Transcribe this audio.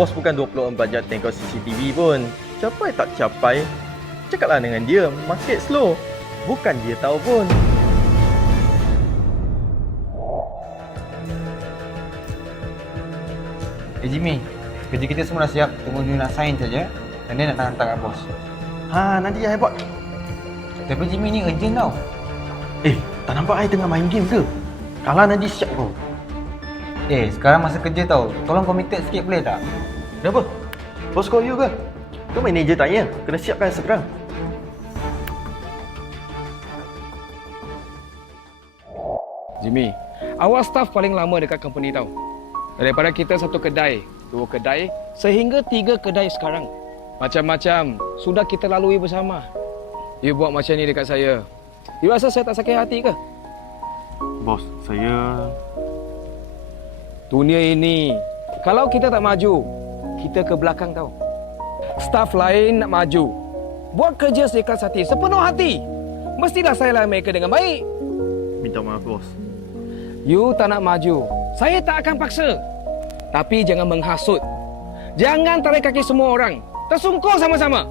Bos bukan 24 jam tengok CCTV pun. Capai tak capai, cakaplah dengan dia. Market slow. Bukan dia tahu pun. Jimmy, kerja kita semua dah siap. Tunggu dia nak sign saja. Dan dia nak hantar kat bos. Nanti I buat. Tapi Jimmy ni urgent tau. Tak nampak I tengah main game ke? Kalah nanti siap kau. Sekarang masa kerja tau. Tolong committed sikit boleh tak? Kenapa? Bos call you ke? Tu manager tanya. Kena siapkan sekarang. Jimmy, awak staff paling lama dekat company tau. Daripada kita satu kedai, 2 kedai, sehingga 3 kedai sekarang. Macam-macam sudah kita lalui bersama. You buat macam ni dekat saya. You rasa saya tak sakit hati ke? Bos, saya... Dunia ini, kalau kita tak maju, kita ke belakang tau. Staff lain nak maju. Buat kerja seikhlas hati, sepenuh hati. Mestilah saya layan mereka dengan baik. Minta maaf, bos. You tak nak maju, saya tak akan paksa. Tapi jangan menghasut. Jangan tarik kaki semua orang. Tersungkur sama-sama.